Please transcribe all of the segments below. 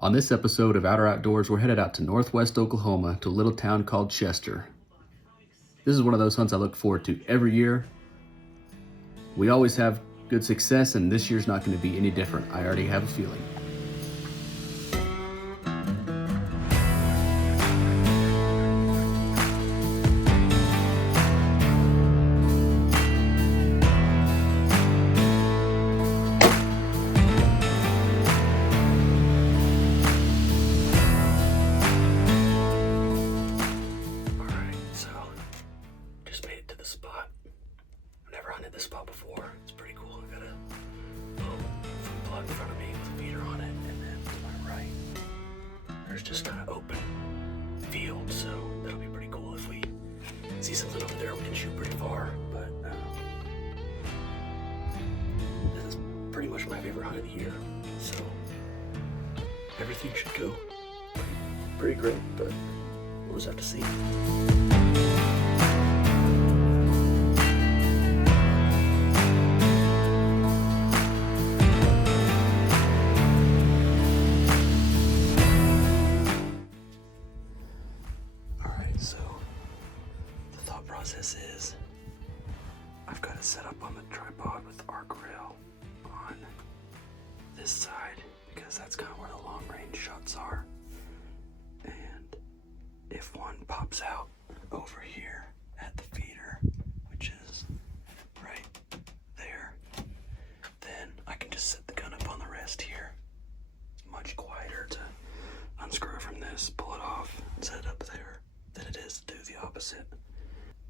On this episode of Outer Outdoors, we're headed out to northwest Oklahoma to a little town called Chester. This is one of those hunts I look forward to every year. We always have good success, and this year's not going to be any different. I already have a feeling. This spot before. It's pretty cool. I got a little food plug in front of me with a feeder on it, and then to my right, there's just kind of open field, so that'll be pretty cool if we see something over there. We can shoot pretty far, but this is pretty much my favorite hunt of the year, so everything should go pretty great, but we'll just have to see. Process is I've got it set up on the tripod with the arc rail on this side because that's kind of where the long range shots are, and if one pops out over here at the feeder, which is right there, then I can just set the gun up on the rest here. It's much quieter to unscrew from this, pull it off, and set it up there than it is to do the opposite.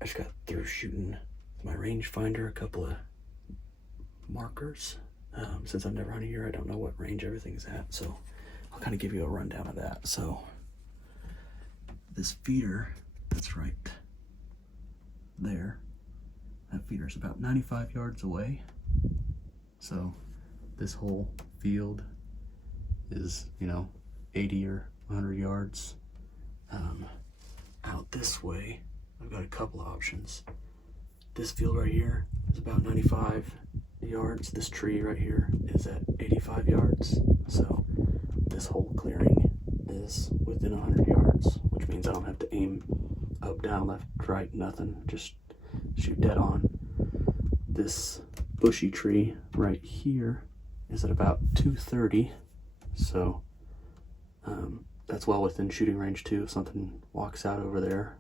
I just got through shooting my rangefinder, a couple of markers. Since I've never hunted here, I don't know what range everything's at, so I'll kind of give you a rundown of that. So this feeder that's right there, that feeder's about 95 yards away. So this whole field is, 80 or 100 yards. Out this way, I've got a couple of options. This field right here is about 95 yards. This tree right here is at 85 yards. So this whole clearing is within 100 yards, which means I don't have to aim up, down, left, right, nothing. Just shoot dead on. This bushy tree right here is at about 230. So that's well within shooting range too. If something walks out over there.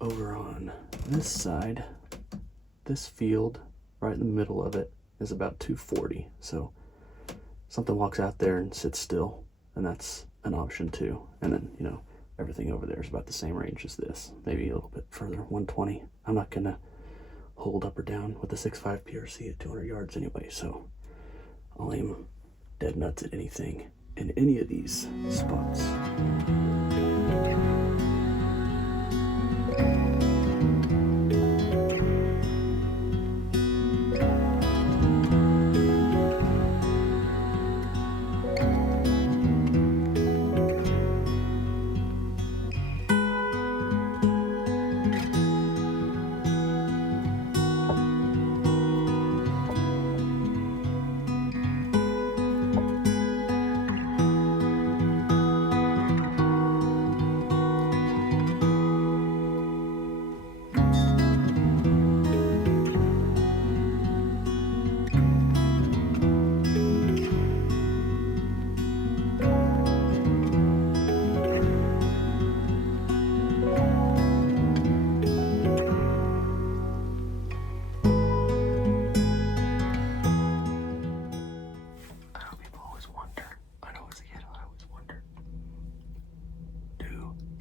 Over on this side, this field right in the middle of it is about 240. So something walks out there and sits still, and that's an option too. And then, everything over there is about the same range as this, maybe a little bit further, 120. I'm not gonna hold up or down with the 6.5 PRC at 200 yards anyway, so I'll aim dead nuts at anything in any of these spots.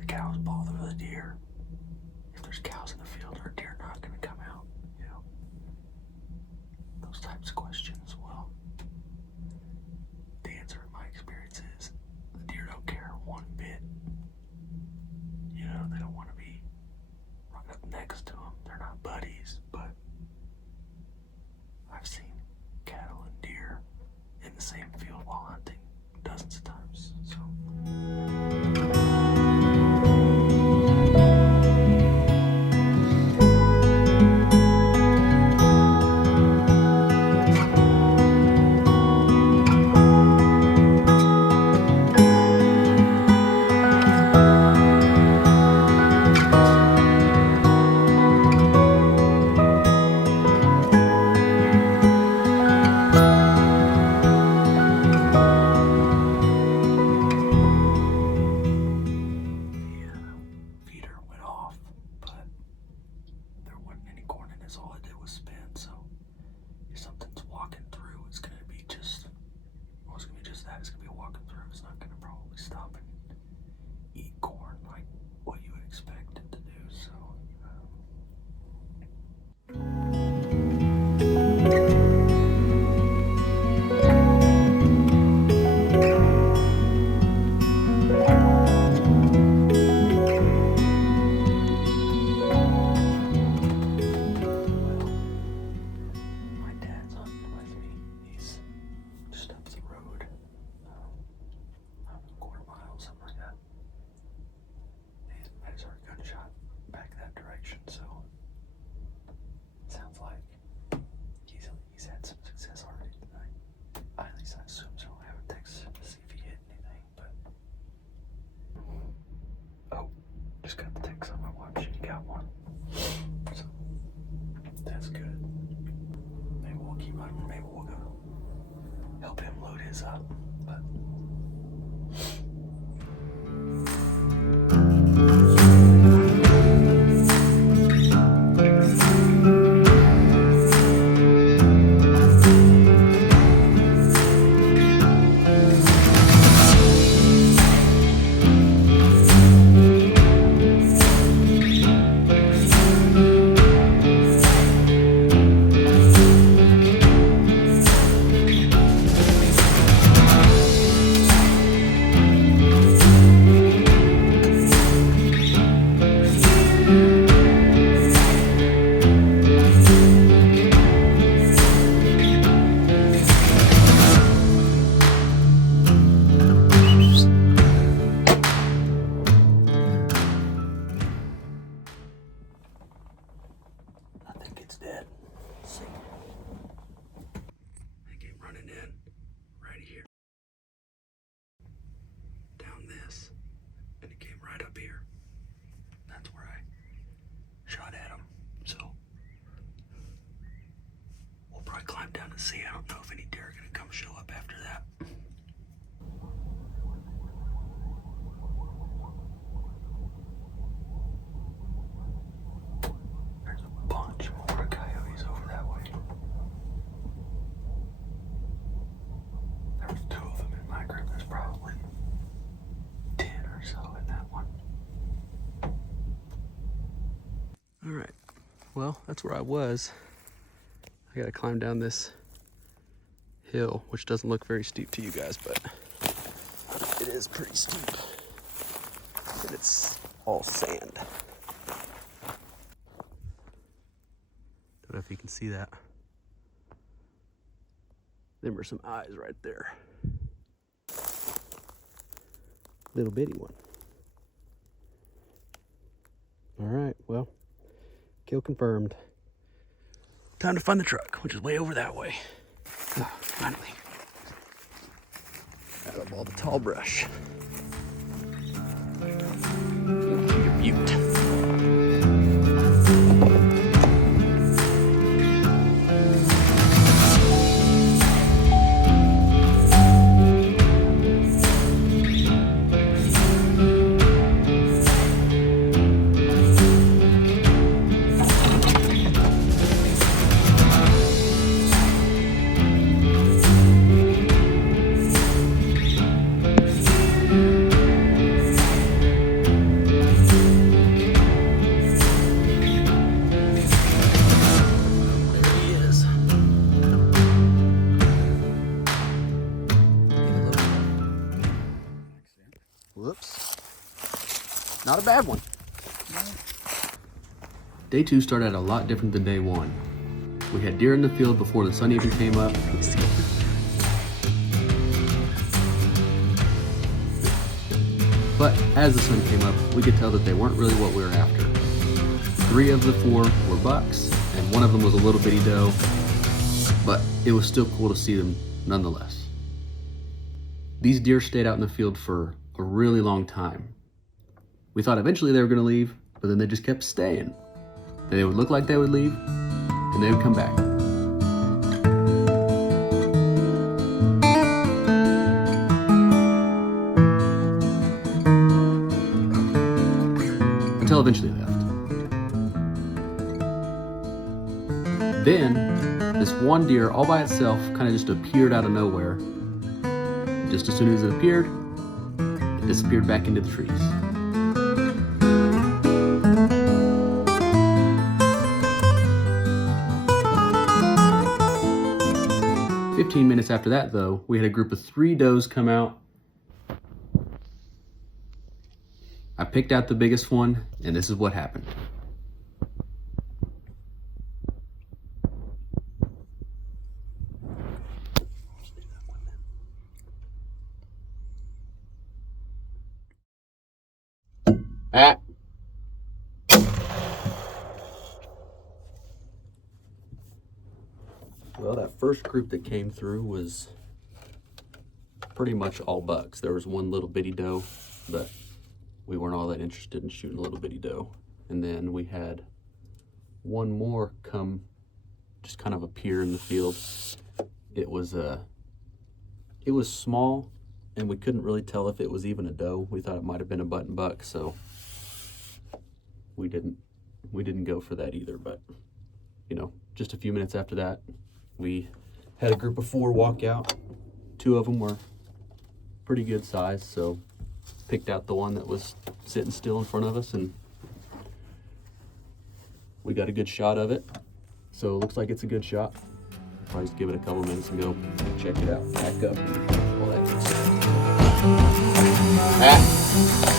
Cows bother the deer. If there's cows in the field, are deer not going to come out? Those types of questions. Well, the answer in my experience is the deer don't care one bit. They don't want to be right up next to them. They're not buddies, but I've seen cattle and deer in the same field while hunting dozens of times. So just got to take some. I watched you got one. So that's good. Maybe we'll keep running. Maybe we'll go help him load his up. But dead. Let's see. I came running in right here, down this, and it came right up here. That's where I shot at him. So we'll probably climb down and see. I don't know if any deer are gonna come show up after that. There's a bunch more coyotes over that way. There was 2 of them in my group. There's probably 10 or so in that one. All right, well, that's where I was. I gotta climb down this hill, which doesn't look very steep to you guys, but it is pretty steep. And it's all sand. Don't know if you can see that. There were some eyes right there. Little bitty one. All right, well, kill confirmed. Time to find the truck, which is way over that way. Oh, finally. Out of all the tall brush. Your butte. Whoops. Not a bad one. Day 2 started out a lot different than day 1. We had deer in the field before the sun even came up. But as the sun came up, we could tell that they weren't really what we were after. 3 of the 4 were bucks, and 1 of them was a little bitty doe, but it was still cool to see them nonetheless. These deer stayed out in the field for a really long time. We thought eventually they were going to leave, but then they just kept staying. Then they would look like they would leave, and they would come back. Until eventually they left. Then, this one deer all by itself kind of just appeared out of nowhere. Just as soon as it appeared, it disappeared back into the trees. "15 minutes after that, though, we had a group of 3 does come out. I picked out the biggest one, and this is what happened. Ah. Well, that first group that came through was pretty much all bucks. There was 1 little bitty doe, but we weren't all that interested in shooting a little bitty doe. And then we had one more come, just kind of appear in the field. It was small, and we couldn't really tell if it was even a doe. We thought it might have been a button buck, so we didn't go for that either. But you know, just a few minutes after that, we had a group of 4 walk out. 2 of them were pretty good size, so picked out the one that was sitting still in front of us, and we got a good shot of it. So it looks like it's a good shot. Probably just give it a couple minutes and go check it out. Back up. All that good stuff.